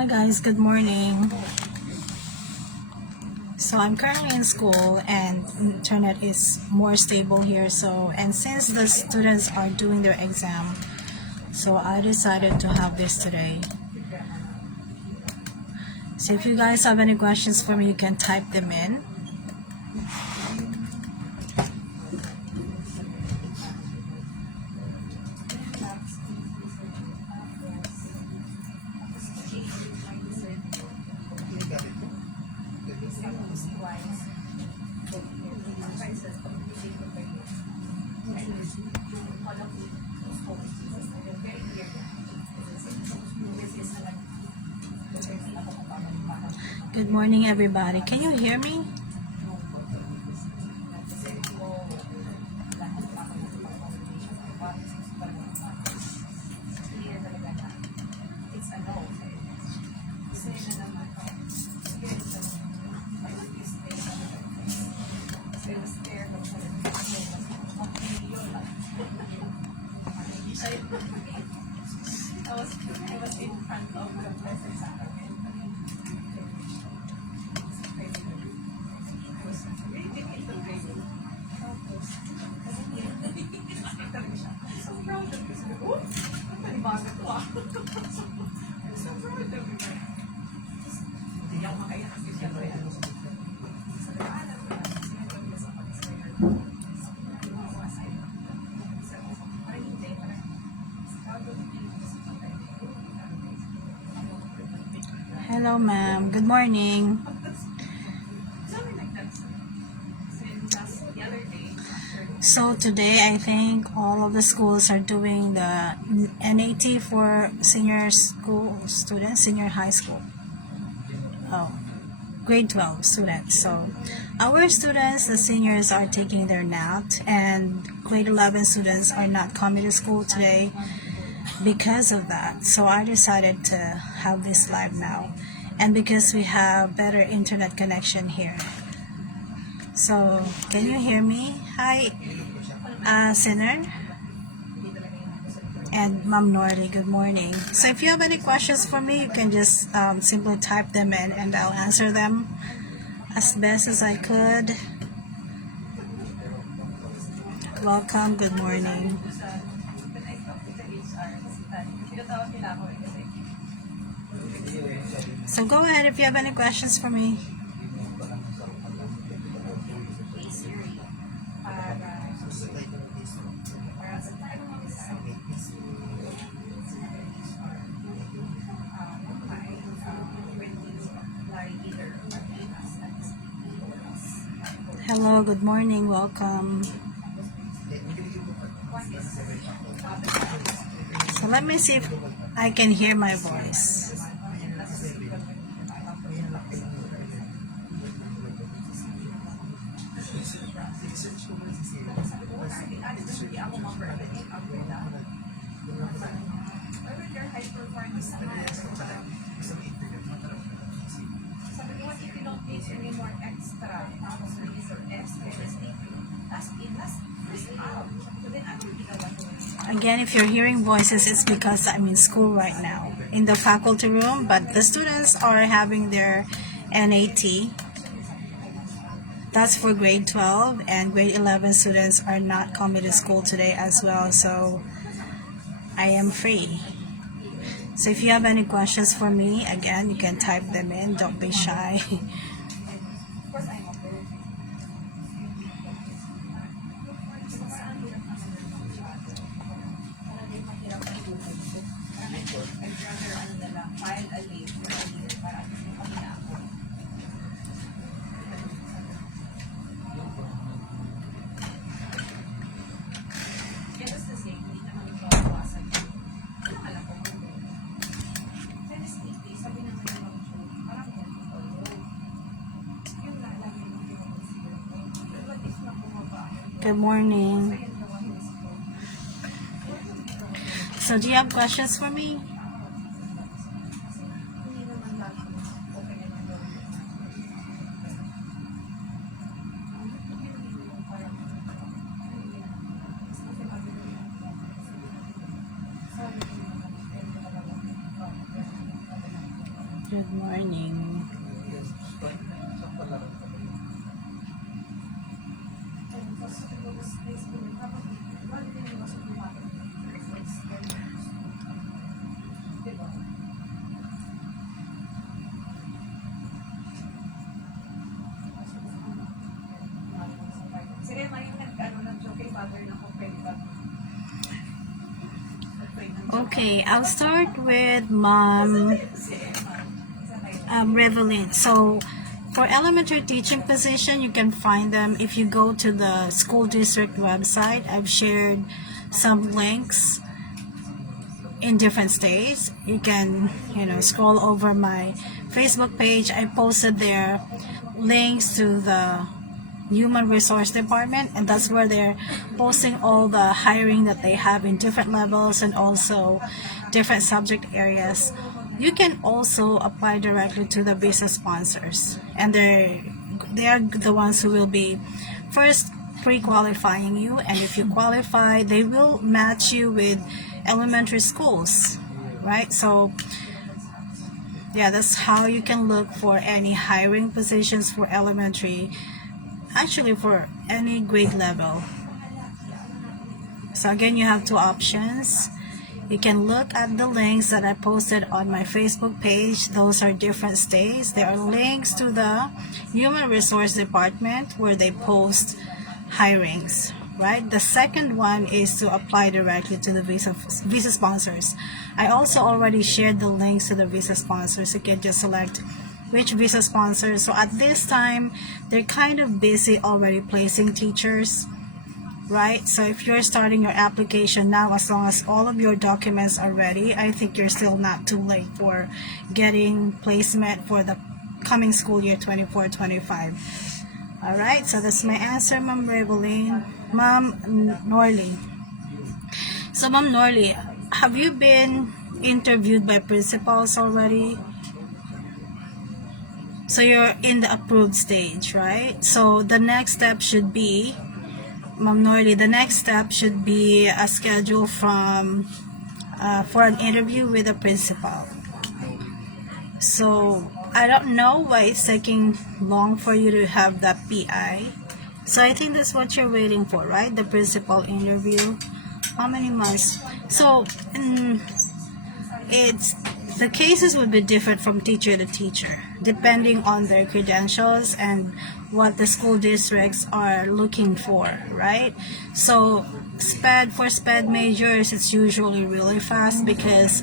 Hi guys, good morning. So I'm currently in school and internet is more stable here, and since the students are doing their exam, so I decided to have this today. So if you guys have any questions for me, you can type them in. Good morning everybody. Can you hear me? I was in front of the person sa akin. I was really integrated. Tapos, kasi talaga siya. So proud of this. Oh, panibago ko ah. I'm so proud of you. Hindi ako makaya kasi siya ko yan. Sa paalam ko, sinabi ko sa pag-swear. Parang hindi, parang proud of you. Hello ma'am, good morning. So today I think all of the schools are doing the NAT for senior school students, senior high school. Grade 12 students. So our students, the seniors, are taking their NAT, and grade 11 students are not coming to school today because of that. So I decided to have this live now, and because we have better internet connection here. So can you hear me? Hi, Sinner and Ma'am Norley, good morning. So if you have any questions for me, you can just simply type them in and I'll answer them as best as I could. Welcome, good morning. So go ahead if you have any questions for me. Hello, good morning, welcome. So let me see if I can hear my voice. Again, if you're hearing voices, it's because I'm in school right now, in the faculty room, but the students are having their NAT. That's for grade 12, and grade 11 students are not coming to school today as well, so I am free. So if you have any questions for me, again, you can type them in, don't be shy. Good morning. So do you have questions for me? pattern ako, pwede ba? Okay, I'll start with Mom Revelyn. So for elementary teaching position, you can find them if you go to the school district website. I've shared some links in different states. You can, scroll over my Facebook page. I posted there links to the human resource department, and that's where they're posting all the hiring that they have in different levels and also different subject areas. You can also apply directly to the visa sponsors, and they are the ones who will be first pre-qualifying you, and if you qualify, they will match you with elementary schools, right? So yeah, that's how you can look for any hiring positions for elementary, actually for any grade level. So again, you have two options. You can look at the links that I posted on my Facebook page. Those are different states. There are links to the human resource department where they post hirings, right? The second one is to apply directly to the visa sponsors. I also already shared the links to the visa sponsors. You can just select which visa sponsor. So at this time, they're kind of busy already placing teachers, right? So if you're starting your application now, as long as all of your documents are ready, I think you're still not too late for getting placement for the coming school year 24-25. All right, so that's my answer, Ma'am Reveline. Ma'am Norley. So Ma'am Norley, have you been interviewed by principals already? So you're in the approved stage, right? So the next step should be, Ma'am Norley, the next step should be a schedule for an interview with a principal. So I don't know why it's taking long for you to have that PI. So I think that's what you're waiting for, right? The principal interview. How many months? So the cases would be different from teacher to teacher, depending on their credentials and what the school districts are looking for, right? So for SPED majors, it's usually really fast because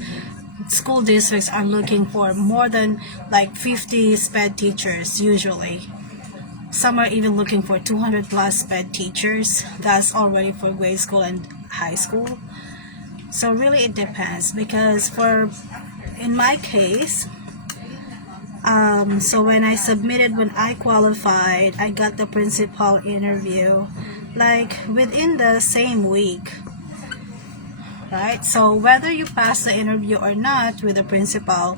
school districts are looking for more than like 50 SPED teachers usually. Some are even looking for 200 plus SPED teachers. That's already for grade school and high school. So really it depends, because in my case, so when I qualified, I got the principal interview like within the same week, right? So whether you pass the interview or not with the principal,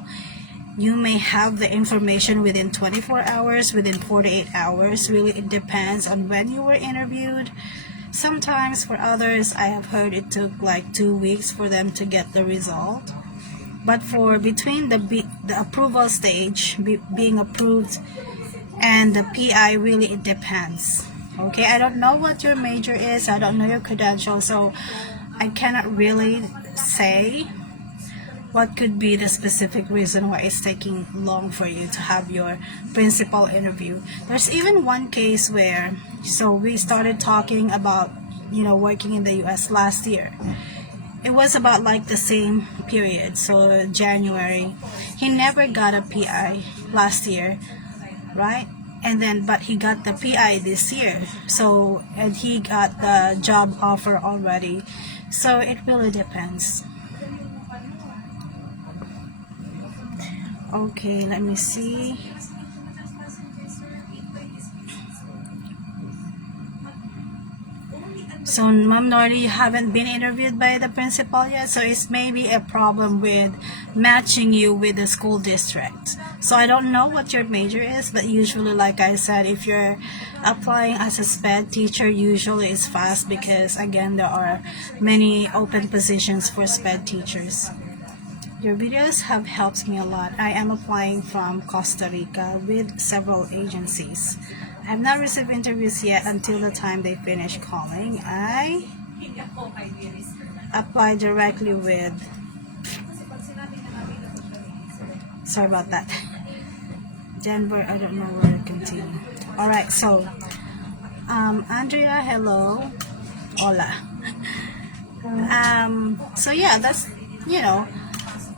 you may have the information within 24 hours, within 48 hours. Really, it depends on when you were interviewed. Sometimes for others, I have heard it took like 2 weeks for them to get the result. But for between the approval stage, being approved, and the PI, really it depends. Okay, I don't know what your major is. I don't know your credentials, so I cannot really say what could be the specific reason why it's taking long for you to have your principal interview. There's even one case where, so we started talking about, working in the US last year. It was about like the same period, so January. He never got a PI last year, right? And then, but he got the PI this year. So, and he got the job offer already. So it really depends. Okay, let me see. So, Ma'am Norley, you haven't been interviewed by the principal yet, so it's maybe a problem with matching you with the school district. So I don't know what your major is, but usually, like I said, if you're applying as a SPED teacher, usually it's fast because, again, there are many open positions for SPED teachers. Your videos have helped me a lot. I am applying from Costa Rica with several agencies. I have not received interviews yet until the time they finish calling. I apply directly with, sorry about that, Denver. I don't know where to continue. Alright, so Andrea, hello. Hola. So yeah, that's, you know,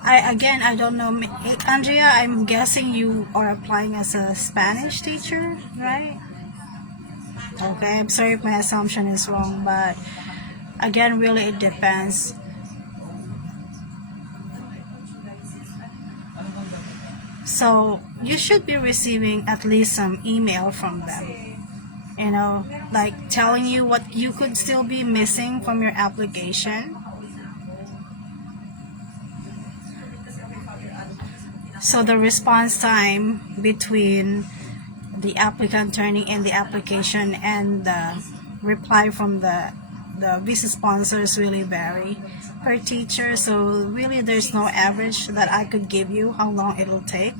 I don't know. Andrea, I'm guessing you are applying as a Spanish teacher, right? Okay, I'm sorry if my assumption is wrong, but again, really it depends. So you should be receiving at least some email from them, you know, like telling you what you could still be missing from your application. So the response time between the applicant turning in the application and the reply from the visa sponsors really vary per teacher. So really there's no average that I could give you how long it'll take.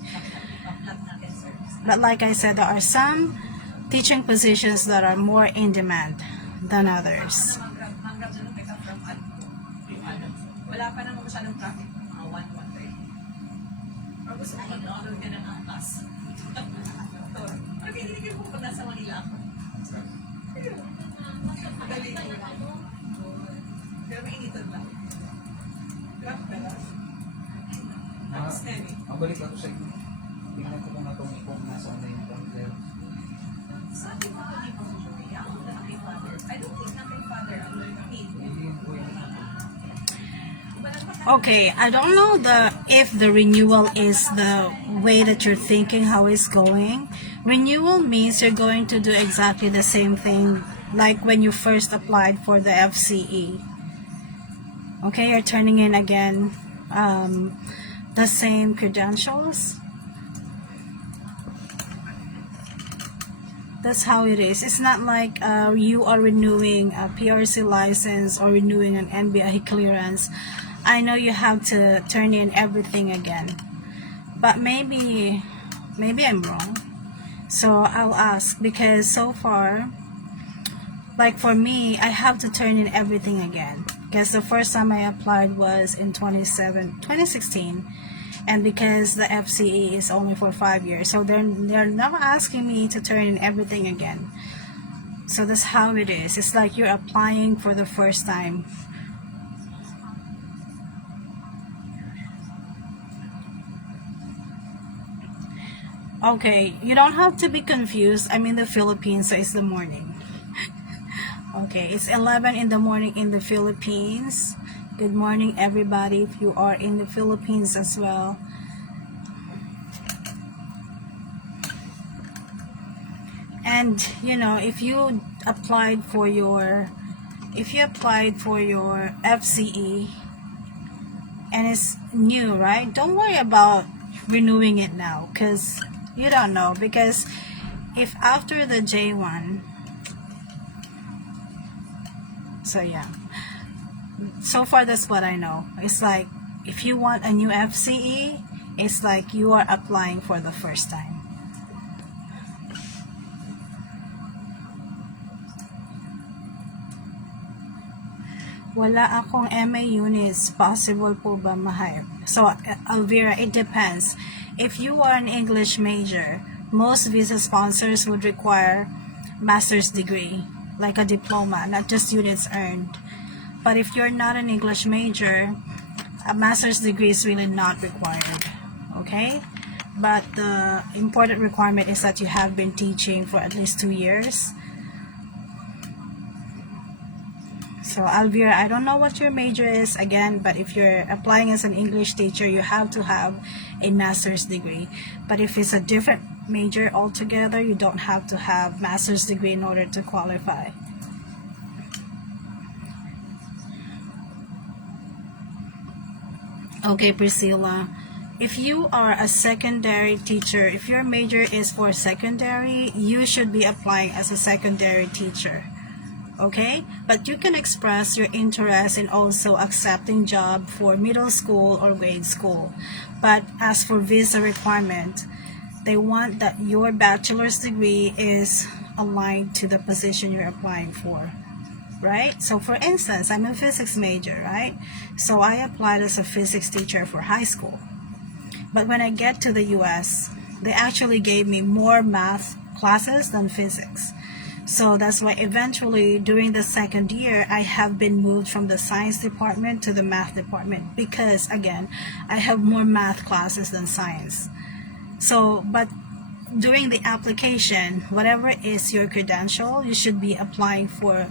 But like I said, there are some teaching positions that are more in demand than others. Wala pa naman masyadong traffic, mga 1:30. Or gusto mo mag-download ka ng angkas. Ano kiniligin mo pag nasa Manila ako? Madali ko lang. Pero mainitan lang. Grabe ka lang. Tapos nemi. Mabalik ako sa inyo. Tingnan ko kung natong ikong nasa na yung pamilya. Sabi mo ko di ba mo siya? Ako na kay father. I don't think na kay father ang need. Hindi yung po yun. Okay, I don't know if the renewal is the way that you're thinking how it's going. Renewal means you're going to do exactly the same thing like when you first applied for the FCE. Okay, you're turning in again the same credentials. That's how it is. It's not like you are renewing a PRC license or renewing an NBI clearance. I know you have to turn in everything again, but maybe I'm wrong. So I'll ask, because so far, like for me, I have to turn in everything again because the first time I applied was in 2016, and because the FCE is only for 5 years, so they're now asking me to turn in everything again. So that's how it is. It's like you're applying for the first time. Okay, you don't have to be confused. I'm in the Philippines, so it's the morning. Okay, it's 11 in the morning in the Philippines. Good morning, everybody, if you are in the Philippines as well. And, you know, if you applied for your FCE and it's new, right? Don't worry about renewing it now, because you don't know, because if after the J1, so yeah, so far that's what I know. It's like if you want a new FCE, it's like you are applying for the first time. Wala akong MA units. Possible po ba ma-hire? So, Alvira, it depends. If you are an English major, most visa sponsors would require master's degree, like a diploma, not just units earned. But if you're not an English major, a master's degree is really not required. Okay? But the important requirement is that you have been teaching for at least 2 years. So Alvira, I don't know what your major is again, but if you're applying as an English teacher, you have to have a master's degree. But if it's a different major altogether, you don't have to have master's degree in order to qualify. Okay, Priscilla, if you are a secondary teacher, if your major is for secondary, you should be applying as a secondary teacher. Okay, but you can express your interest in also accepting job for middle school or grade school. But as for visa requirement, they want that your bachelor's degree is aligned to the position you're applying for, right? So for instance, I'm a physics major, right? So I applied as a physics teacher for high school. But when I get to the US, they actually gave me more math classes than physics. So that's why eventually during the second year, I have been moved from the science department to the math department because, again, I have more math classes than science. So, but during the application, whatever is your credential, you should be applying for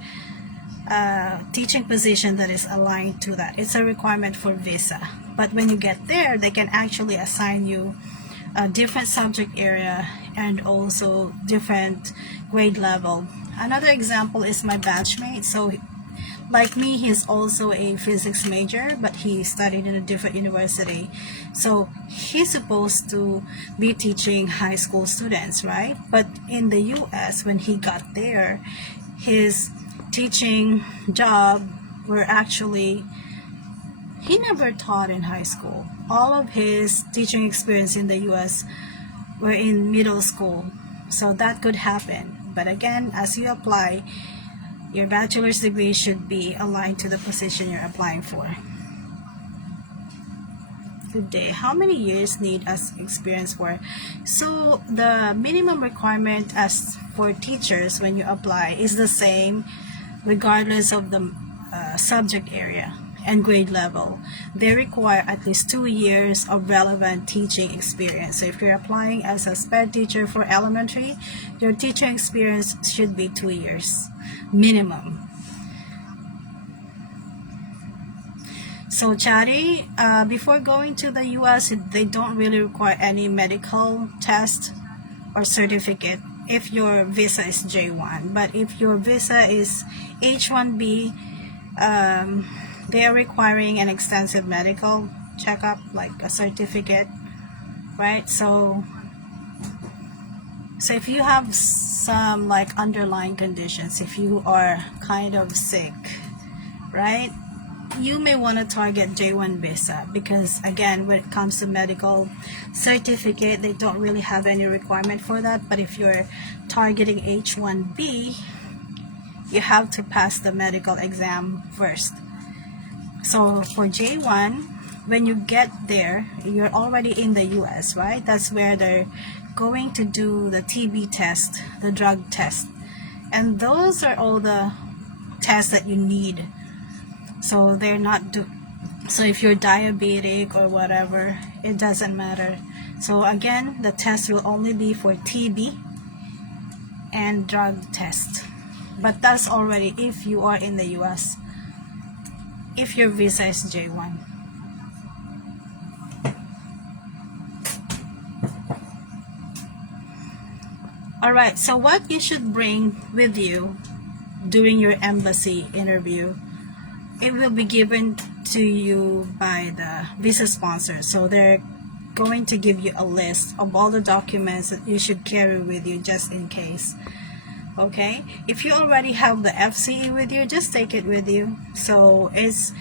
a teaching position that is aligned to that. It's a requirement for visa. But when you get there, they can actually assign you a different subject area and also different grade level. Another example is my batchmate. So like me, he's also a physics major, but he studied in a different university. So he's supposed to be teaching high school students, right? But in the US, when he got there, his teaching job were actually, he never taught in high school. All of his teaching experience in the US were in middle school. So that could happen. But again, as you apply, your bachelor's degree should be aligned to the position you're applying for. Good day. How many years need as experience for? So the minimum requirement as for teachers when you apply is the same regardless of the subject area and grade level. They require at least 2 years of relevant teaching experience. So if you're applying as a SPED teacher for elementary, your teaching experience should be 2 years minimum. So Chari, before going to the US, they don't really require any medical test or certificate if your visa is J1. But if your visa is H1B, they are requiring an extensive medical checkup, like a certificate, right? So if you have some like underlying conditions, if you are kind of sick, right, you may want to target J1 visa because, again, when it comes to medical certificate, they don't really have any requirement for that. But if you're targeting H1B, you have to pass the medical exam first. So for J1, when you get there, you're already in the US, right? That's where they're going to do the TB test, the drug test. And those are all the tests that you need. So they're not so if you're diabetic or whatever, it doesn't matter. So again, the test will only be for TB and drug test. But that's already if you are in the US, if your visa is J1. Alright, so what you should bring with you during your embassy interview, it will be given to you by the visa sponsor. So they're going to give you a list of all the documents that you should carry with you just in case. Okay, if you already have the FCE with you, just take it with you. So it's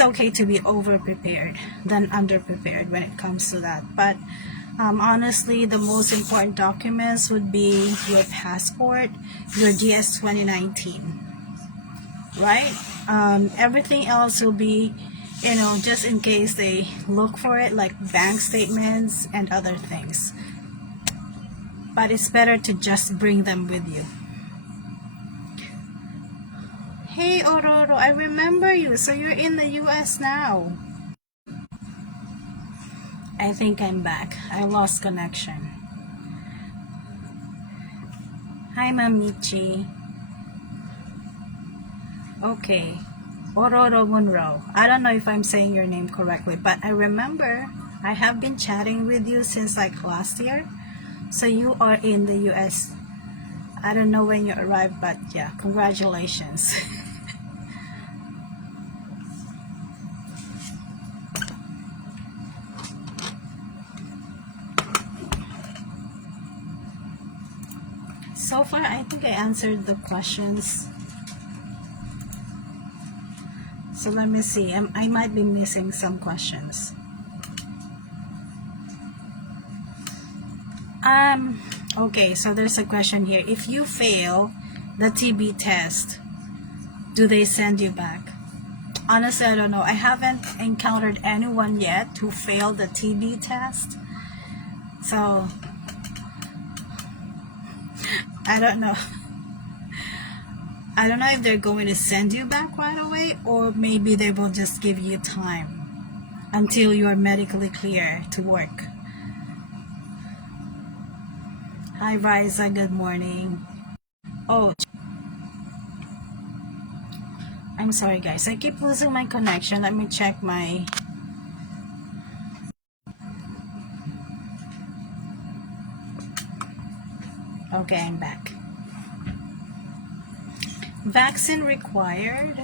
okay to be over prepared than under prepared when it comes to that. But honestly, the most important documents would be your passport, your DS 2019, right? Everything else will be, just in case they look for it, like bank statements and other things. But it's better to just bring them with you. Hey Ororo, I remember you. So you're in the US now. I think I'm back. I lost connection. Hi Mamichi. Okay. Ororo Munro. I don't know if I'm saying your name correctly, but I remember I have been chatting with you since like last year. So you are in the US. I don't know when you arrived, but yeah, congratulations. So far, I think I answered the questions. So let me see. I might be missing some questions. Okay, so there's a question here. If you fail the TB test, do they send you back? Honestly, I don't know. I haven't encountered anyone yet who failed the TB test. So, I don't know. I don't know if they're going to send you back right away, or maybe they will just give you time until you're medically clear to work. Hi Riza, good morning. Oh, I'm sorry guys, I keep losing my connection. Let me check my... Okay, I'm back. Vaccine required.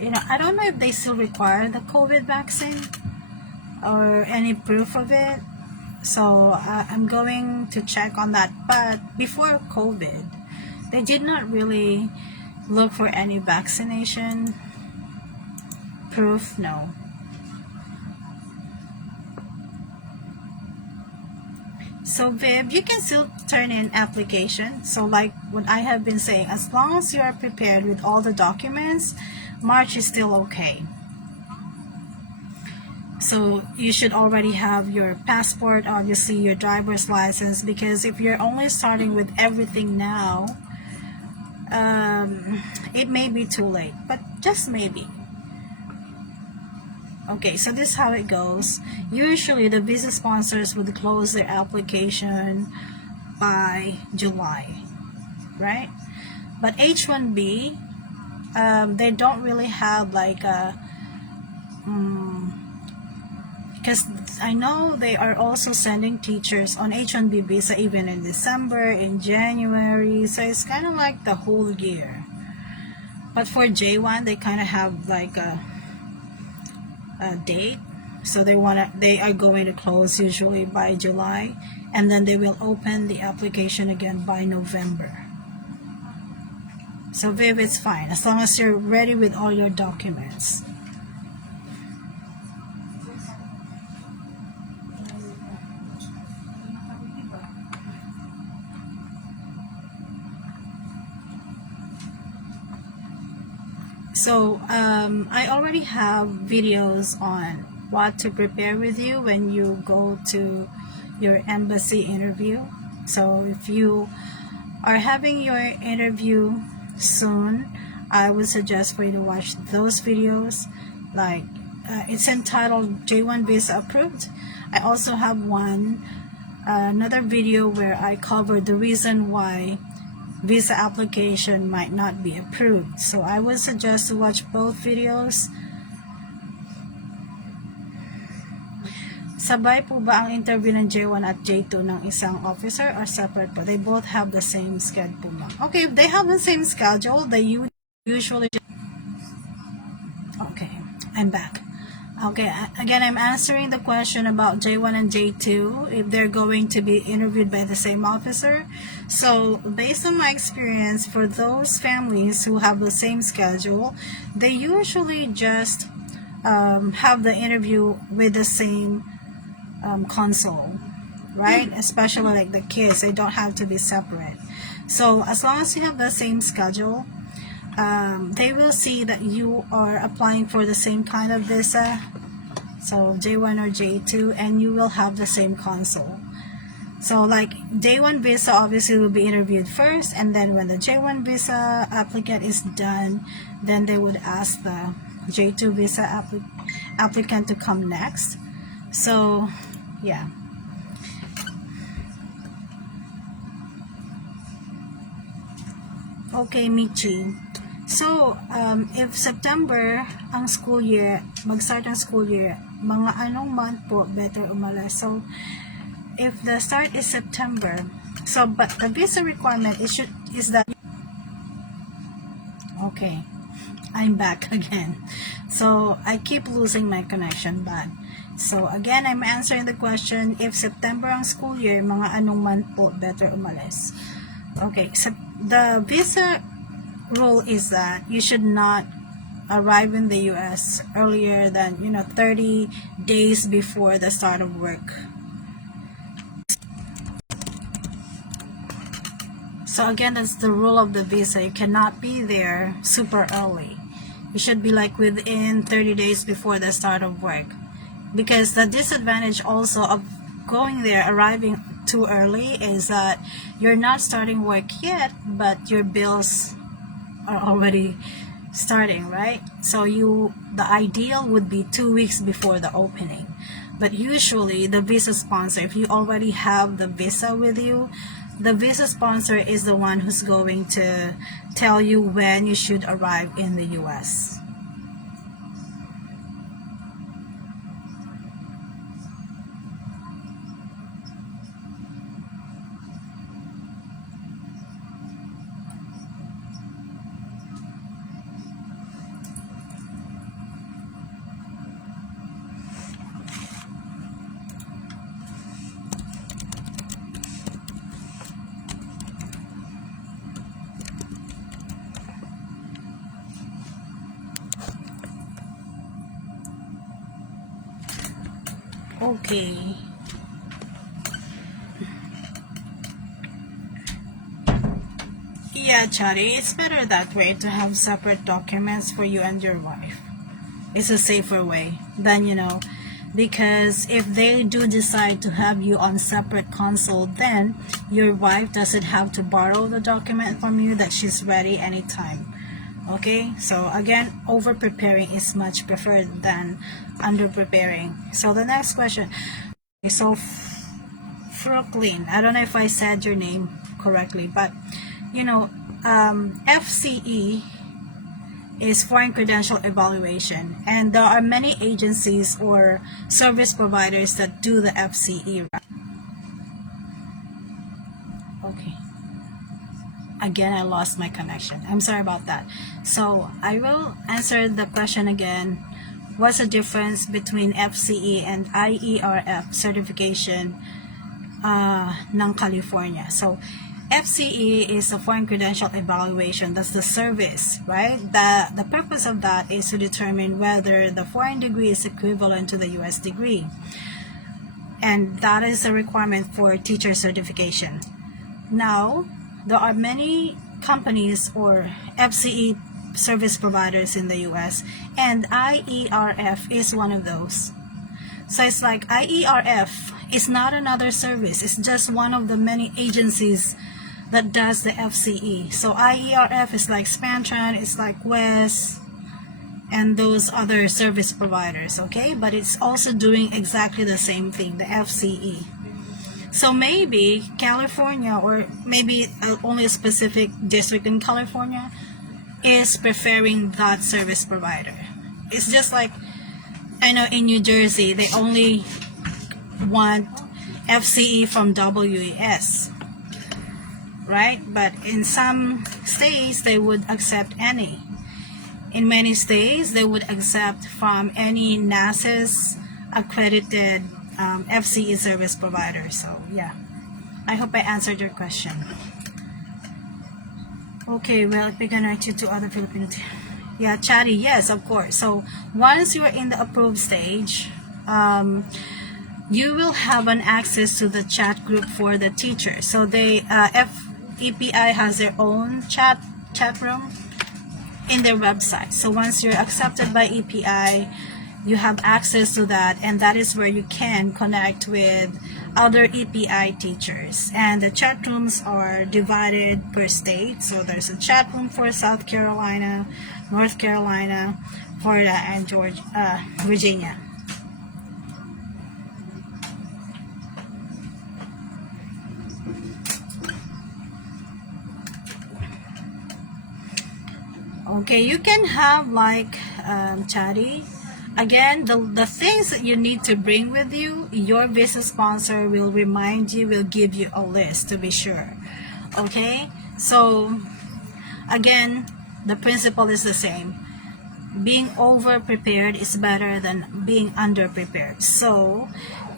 I don't know if they still require the COVID vaccine or any proof of it. So I'm going to check on that. But before COVID, they did not really look for any vaccination proof. No. So Viv, you can still turn in application. So like what I have been saying, as long as you are prepared with all the documents, March is still okay. So you should already have your passport, obviously your driver's license, because if you're only starting with everything now, it may be too late, but just maybe. Okay, so this is how it goes. Usually the visa sponsors would close their application by July, right? But H1B, they don't really have like a... because I know they are also sending teachers on H1B visa even in December, in January, so it's kind of like the whole year. But for J1, they kind of have like a date, so they are going to close usually by July, and then they will open the application again by November. So Viv, it's fine as long as you're ready with all your documents. So I already have videos on what to prepare with you when you go to your embassy interview. So if you are having your interview soon, I would suggest for you to watch those videos. Like it's entitled J1 Visa Approved. I also have another video where I cover the reason why visa application might not be approved. So I would suggest to watch both videos. Sabay po ba ang interview ng J1 at J2 ng isang officer or separate po? They both have the same schedule po ma'am. Okay, if they have the same schedule, they usually... Okay, I'm back. Okay, again, I'm answering the question about J1 and J2, if they're going to be interviewed by the same officer. So, based on my experience, for those families who have the same schedule, they usually just have the interview with the same console, right? Especially like the kids, they don't have to be separate. So, as long as you have the same schedule, they will see that you are applying for the same kind of visa, so J1 or J2, and you will have the same console. So like J1 visa obviously will be interviewed first, and then when the J1 visa applicant is done, then they would ask the J2 visa applicant to come next. So yeah. Okay, Michi. So, if September ang school year, mag-start ang school year, mga anong month po better umalis? So, if the start is September, so, but the visa requirement is that... Okay, I'm back again. So, I keep losing my connection, but... So, again, I'm answering the question, if September ang school year, mga anong month po better umalis? Okay, so the visa rule is that you should not arrive in the US earlier than 30 days before the start of work. So again, that's the rule of the visa. You cannot be there super early. You should be like within 30 days before the start of work, because the disadvantage also of going there, arriving too early is that you're not starting work yet, but your bills are already starting, right? So the ideal would be 2 weeks before the opening. But usually the visa sponsor, if you already have the visa with you, the visa sponsor is the one who's going to tell you when you should arrive in the US. Okay. Yeah, Chari, it's better that way to have separate documents for you and your wife. It's a safer way than, because if they do decide to have you on separate console, then your wife doesn't have to borrow the document from you, that she's ready anytime. Okay, so again, over preparing is much preferred than under preparing. So the next question. Okay, so Brooklyn, I don't know if I said your name correctly, but FCE is Foreign Credential Evaluation, and there are many agencies or service providers that do the FCE. Okay. Again, I lost my connection. I'm sorry about that. So I will answer the question again. What's the difference between FCE and IERF certification ng California? So FCE is a Foreign Credential Evaluation. That's the service, right? The purpose of that is to determine whether the foreign degree is equivalent to the US degree. And that is a requirement for teacher certification. Now, there are many companies or FCE service providers in the US, and IERF is one of those. So it's like IERF is not another service, it's just one of the many agencies that does the FCE. So IERF is like Spantran, it's like WES, and those other service providers, okay? But it's also doing exactly the same thing, the FCE. So maybe California, or maybe only a specific district in California, is preferring that service provider. It's just like, I know in New Jersey, they only want FCE from WES, right? But in some states, they would accept any. In many states, they would accept from any NASA's accredited FCE service provider. So yeah, I hope I answered your question. Okay, well, if we can write you to other Filipino. Yeah, Chatty, yes, of course. So once you're in the approved stage, you will have an access to the chat group for the teachers. So they EPI has their own chat room in their website. So once you're accepted by EPI, you have access to that, and that is where you can connect with other EPI teachers. And the chat rooms are divided per state. So there's a chat room for South Carolina, North Carolina, Florida, and Virginia. Okay, you can have like Chatty. Again, the things that you need to bring with you, your visa sponsor will remind you, will give you a list to be sure. Okay, so again, the principle is the same. Being over prepared is better than being under prepared. So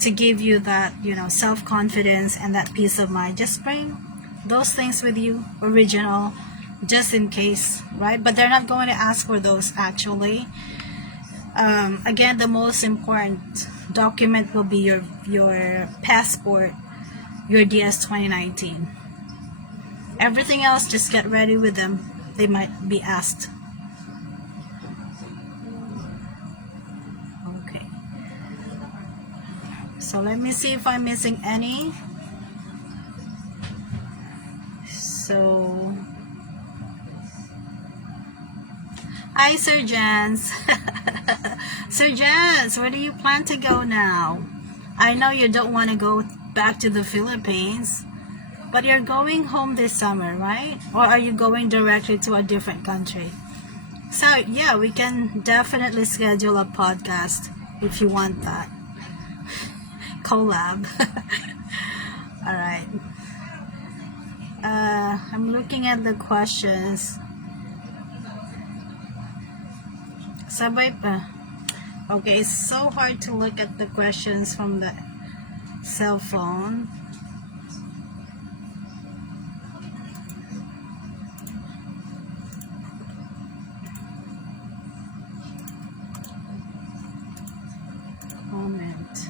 to give you that, self-confidence and that peace of mind, just bring those things with you, original, just in case, right? But they're not going to ask for those actually. Again, the most important document will be your passport, your DS 2019. Everything else, just get ready with them. They might be asked. Okay. So let me see if I'm missing any. So, hi, Sir Jens. Sir Jens, where do you plan to go now? I know you don't want to go back to the Philippines, but you're going home this summer, right? Or are you going directly to a different country? So, yeah, we can definitely schedule a podcast if you want that. Collab. Alright. I'm looking at the questions. Sabay pa. Okay, it's so hard to look at the questions from the cell phone. Moment.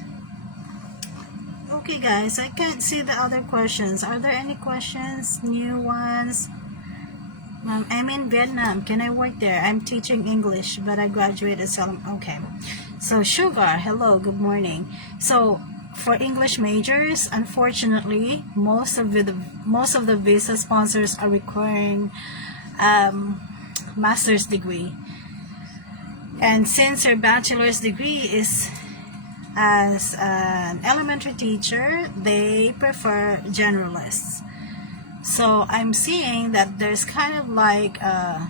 Okay guys, I can't see the other questions. Are there any questions? New ones? I'm in Vietnam. Can I work there? I'm teaching English, but I graduated okay. So Sugar, hello, good morning. So for English majors, unfortunately, most of the visa sponsors are requiring master's degree. And since your bachelor's degree is as an elementary teacher, they prefer generalists. So I'm seeing that there's kind of like a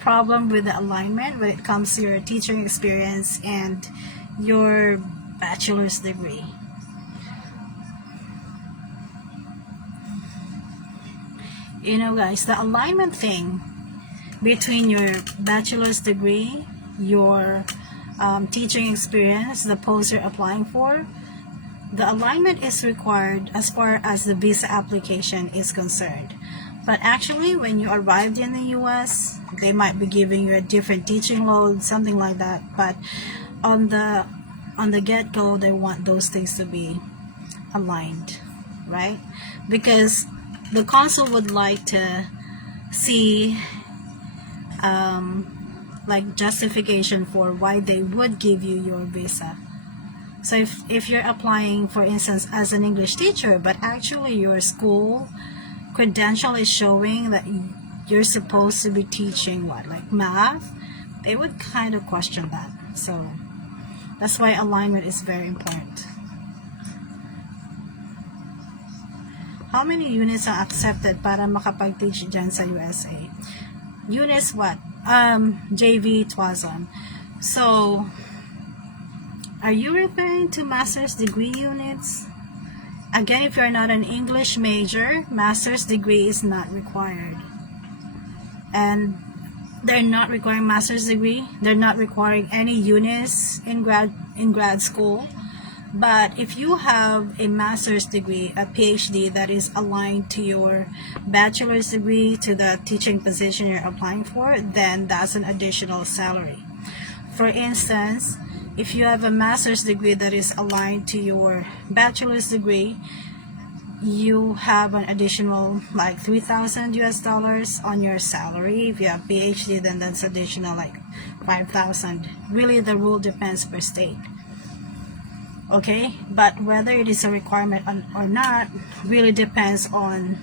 problem with the alignment when it comes to your teaching experience and your bachelor's degree. You know guys, the alignment thing between your bachelor's degree, your teaching experience, the post you're applying for, the alignment is required as far as the visa application is concerned. But actually, when you arrived in the US, they might be giving you a different teaching load, something like that. But on the get-go, they want those things to be aligned, right? Because the consul would like to see like justification for why they would give you your visa. So if you're applying, for instance, as an English teacher, but actually your school credential is showing that you're supposed to be teaching what, like math, they would kind of question that. So that's why alignment is very important. How many units are accepted para makapag-teach dyan sa USA? Units what? JV 1,000. So are you referring to master's degree units? Again, if you're not an English major, master's degree is not required. And they're not requiring master's degree. They're not requiring any units in grad school. But if you have a master's degree, a PhD that is aligned to your bachelor's degree, to the teaching position you're applying for, then that's an additional salary. For instance, if you have a master's degree that is aligned to your bachelor's degree, you have an additional like $3,000 US on your salary. If you have PhD, then that's additional like 5,000. Really, the rule depends per state. Okay, but whether it is a requirement or not really depends on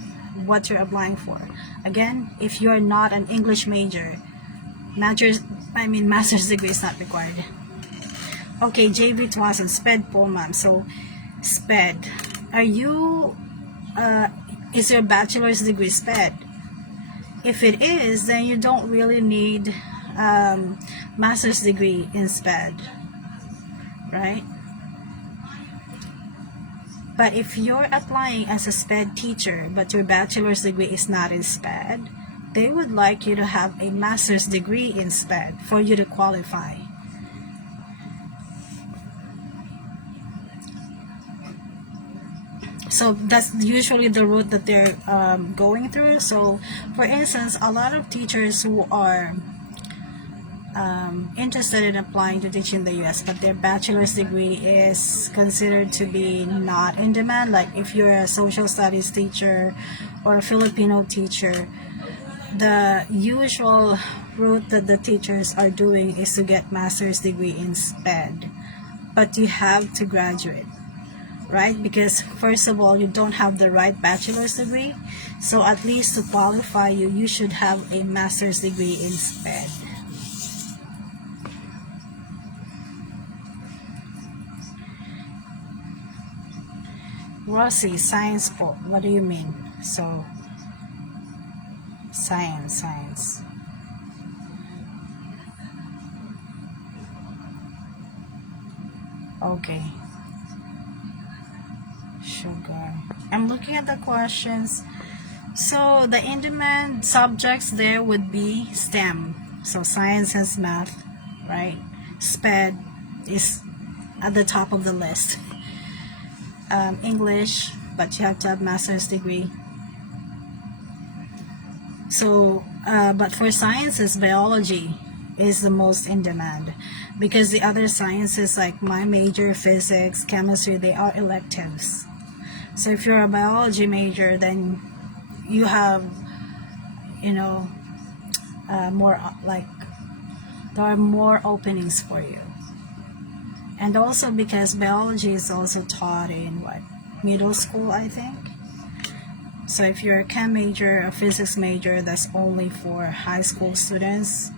what you're applying for. Again, if you're not an English major, master's degree is not required. Okay, JV 2000, SPED po ma'am. So, SPED. Are you, is your bachelor's degree SPED? If it is, then you don't really need master's degree in SPED. Right? But if you're applying as a SPED teacher, but your bachelor's degree is not in SPED, they would like you to have a master's degree in SPED for you to qualify. So that's usually the route that they're going through. So for instance, a lot of teachers who are interested in applying to teach in the US, but their bachelor's degree is considered to be not in demand, like if you're a social studies teacher or a Filipino teacher, the usual route that the teachers are doing is to get master's degree in SPED, but you have to graduate. right? Because first of all, you don't have the right bachelor's degree. So at least to qualify you, you should have a master's degree in SPED. Rossi, science po. What do you mean? So, science. Okay. Sugar. I'm looking at the questions. So, the in-demand subjects there would be STEM. So, science and math, right? SPED is at the top of the list. English, but you have to have master's degree. So, but for sciences, biology is the most in demand, because the other sciences like my major, physics, chemistry, they are electives. So if you're a biology major, then you have, more like, there are more openings for you. And also because biology is also taught in middle school, I think. So if you're a chem major, a physics major, that's only for high school students.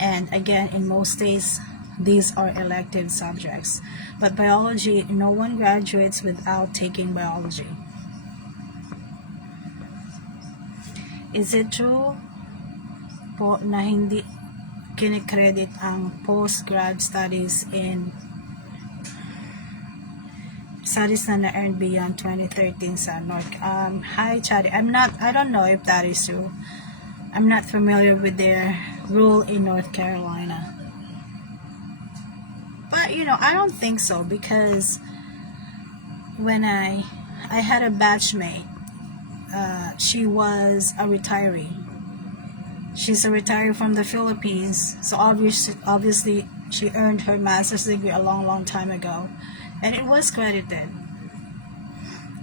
And again, in most states, these are elective subjects. But biology, no one graduates without taking biology. Is it true po na hindi kinikredit ang postgrad studies in studies na na-earned beyond 2013 sa North? Hi, Chadi. I don't know if that is true. I'm not familiar with their rule in North Carolina. But, I don't think so, because when I had a batchmate, she was a retiree. She's a retiree from the Philippines, so obviously she earned her master's degree a long time ago, and it was credited.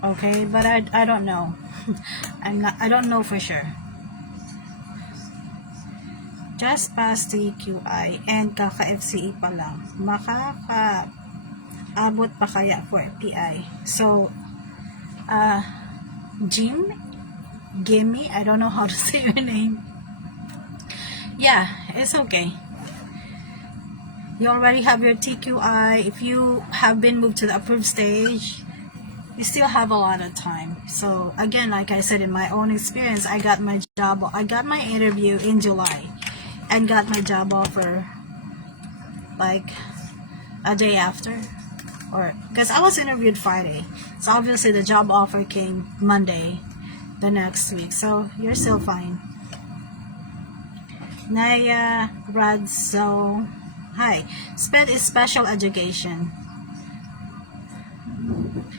Okay, but I don't know. I don't know for sure. Just past TQI and kaka-FCE pa lang. Makaka-abot pa kaya for PI? So, Gimme, I don't know how to say your name. Yeah, it's okay. You already have your TQI. If you have been moved to the approved stage, you still have a lot of time. So again, like I said, in my own experience, I got my interview in July and got my job offer like a day after, or because I was interviewed Friday, so obviously the job offer came Monday the next week. So you're still fine. Naya Radzo, hi. SPED is special education.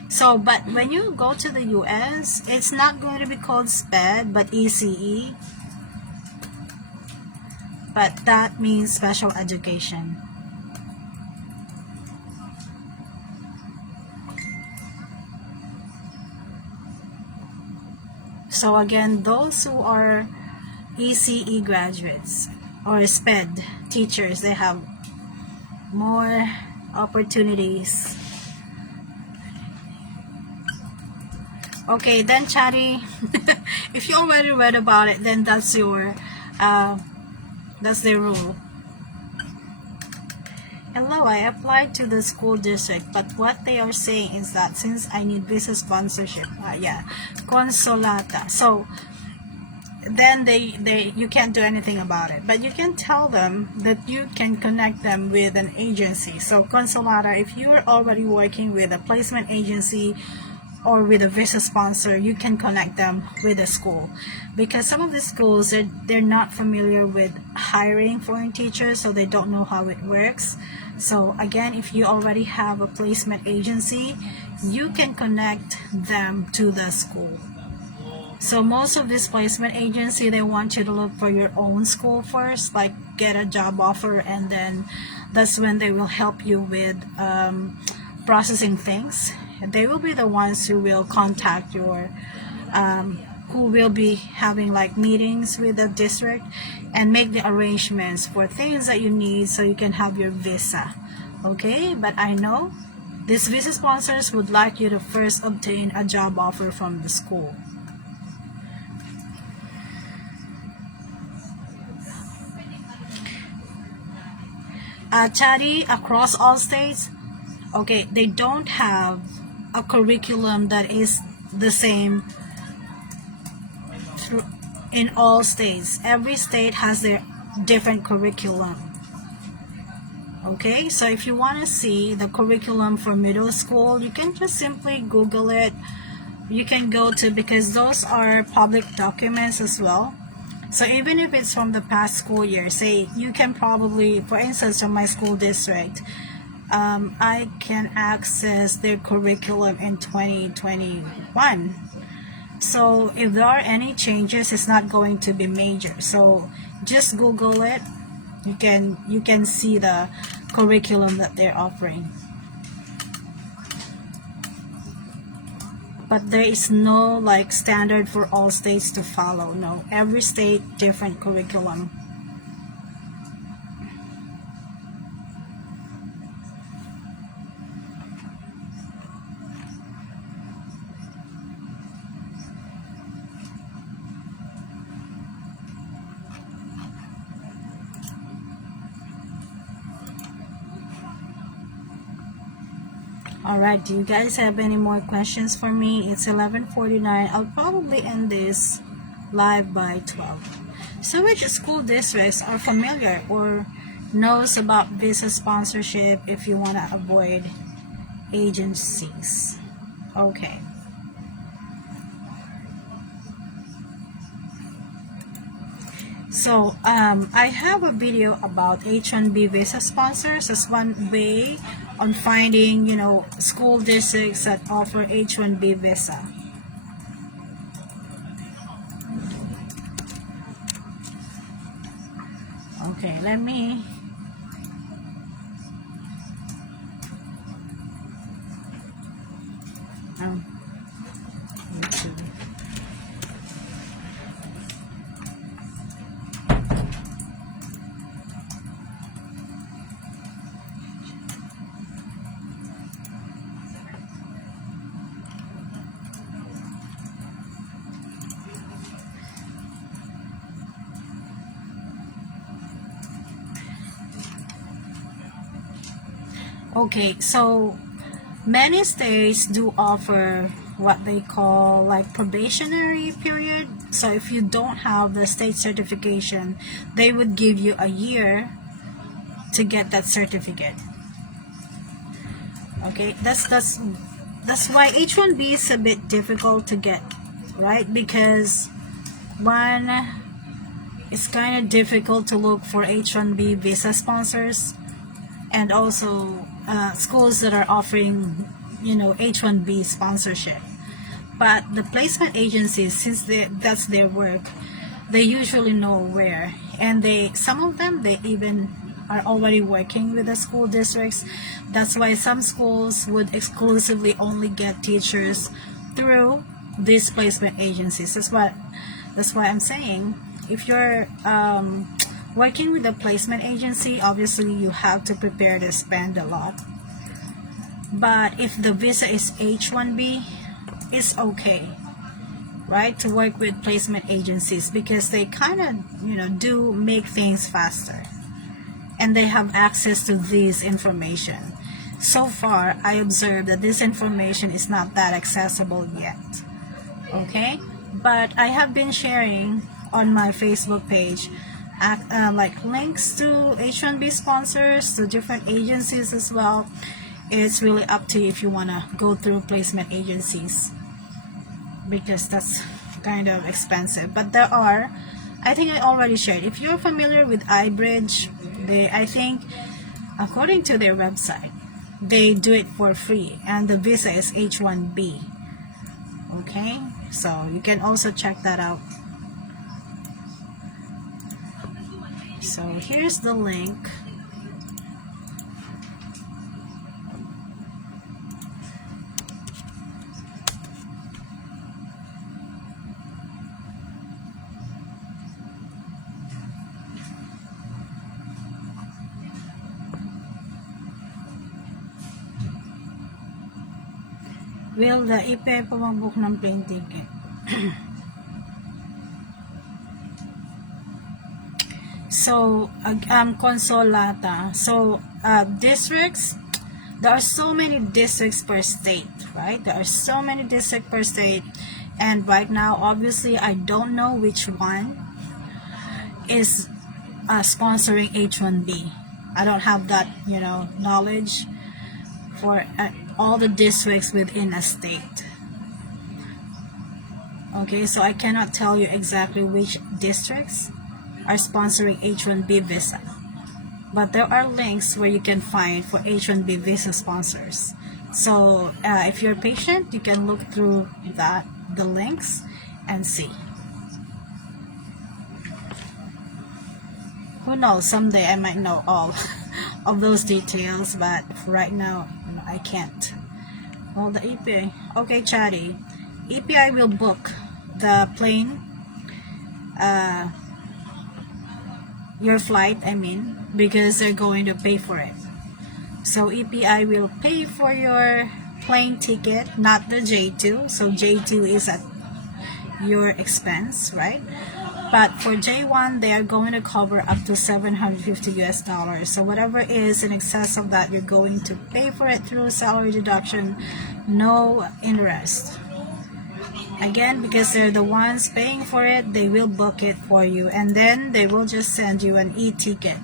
So, but when you go to the US, it's not going to be called SPED, but ECE. But that means special education. So again, those who are ECE graduates or SPED teachers, they have more opportunities. Okay, then Chari, if you already read about it, then that's your that's the rule. Hello, I applied to the school district, but what they are saying is that since I need visa sponsorship, consolata. So then you can't do anything about it, but you can tell them that you can connect them with an agency. So consolata, if you're already working with a placement agency or with a visa sponsor, you can connect them with a school, because some of the schools, they're not familiar with hiring foreign teachers, so they don't know how it works. So again, if you already have a placement agency, you can connect them to the school. So most of this placement agency, they want you to look for your own school first, like get a job offer, and then that's when they will help you with processing things. They will be the ones who will contact your who will be having like meetings with the district and make the arrangements for things that you need so you can have your visa. Okay, but I know These visa sponsors would like you to first obtain a job offer from the school. Chatty, across all states, okay, they don't have a curriculum that is the same in all states. Every state has their different curriculum. Okay, so if you want to see the curriculum for middle school, you can just simply Google it. You can go to, because those are public documents as well. So even if it's from the past school year, say you can probably, for instance, from my school district, I can access their curriculum in 2021. So if there are any changes, it's not going to be major. So just Google it. You can see the curriculum that they're offering. But there is no like standard for all states to follow. No, every state different curriculum. Alright, do you guys have any more questions for me? It's 11:49. I'll probably end this live by 12. So which school districts are familiar or knows about visa sponsorship if you want to avoid agencies? Okay. So I have a video about H-1B visa sponsors as one way on finding, school districts that offer H-1B visa. Okay, let me YouTube. Okay, so many states do offer what they call like probationary period. So if you don't have the state certification, they would give you a year to get that certificate. Okay, that's why H-1B is a bit difficult to get, right? Because one, it's kind of difficult to look for H-1B visa sponsors, and also schools that are offering, H-1B sponsorship. But the placement agencies, since that's their work, they usually know where, and some of them they even are already working with the school districts. That's why some schools would exclusively only get teachers through these placement agencies. That's why I'm saying, if you're working with a placement agency, obviously you have to prepare to spend a lot. But if the visa is H-1B, it's okay, right, to work with placement agencies, because they kind of, do make things faster, and they have access to this information. So far, I observed that this information is not that accessible yet. Okay, but I have been sharing on my Facebook page like links to H-1B sponsors, to different agencies as well. It's really up to you if you want to go through placement agencies, because that's kind of expensive. But there are, I think I already shared, if you're familiar with iBridge, I think according to their website, they do it for free, and the visa is H-1B. Okay, so you can also check that out. So here's the link. Will the EPI po mag-book ng plane ticket? So, Consolata. So, districts, there are so many districts per state, right? There are so many districts per state. And right now, obviously, I don't know which one is sponsoring H1B. I don't have that, knowledge for all the districts within a state. Okay, so I cannot tell you exactly which districts are sponsoring H1B visa. But there are links where you can find for H1B visa sponsors. So if you're patient, you can look through the links and see. Who knows, someday I might know all of those details, but right now I can't. Well, the EPI. Okay, Chatty. EPI will book the plane, your flight, because they're going to pay for it. So EPI will pay for your plane ticket, not the J2. So J2 is at your expense, right? But for J1, they are going to cover up to $750 US. So whatever is in excess of that, you're going to pay for it through salary deduction, no interest. Again, because they're the ones paying for it, they will book it for you, and then they will just send you an e-ticket.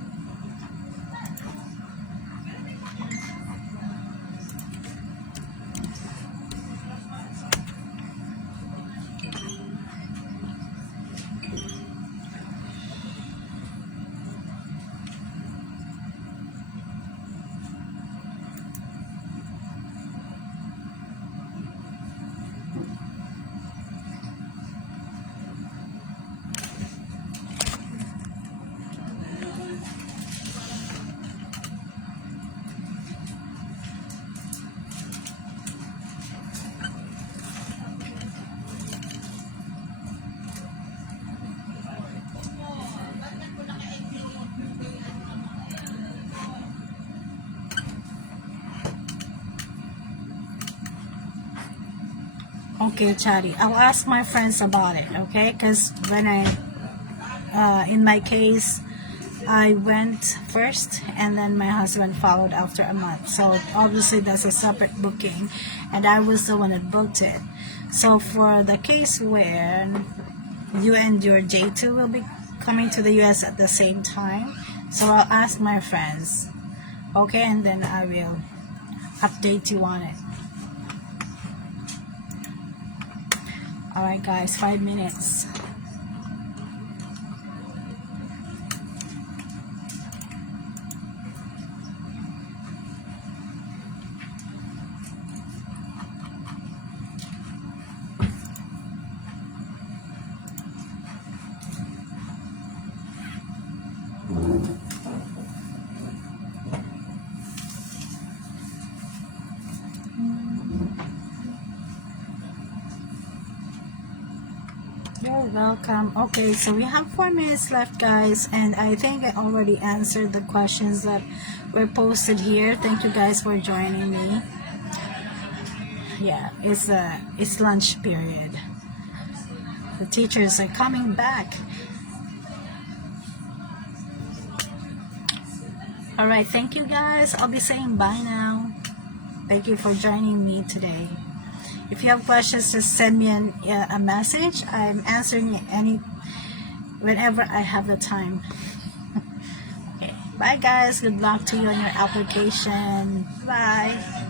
Okay, Chatty, I'll ask my friends about it, okay? Because when in my case, I went first and then my husband followed after a month. So obviously that's a separate booking, and I was the one that booked it. So for the case where you and your J2 will be coming to the US at the same time, so I'll ask my friends, okay? And then I will update you on it. Alright guys, 5 minutes. You're welcome. Okay, so we have 4 minutes left, guys, and I think I already answered the questions that were posted here. Thank you guys for joining me. Yeah, it's lunch period. The teachers are coming back. Alright, thank you guys. I'll be saying bye now. Thank you for joining me today. If you have questions, just send me a message. I'm answering whenever I have the time. Okay, bye guys. Good luck to you on your application. Bye.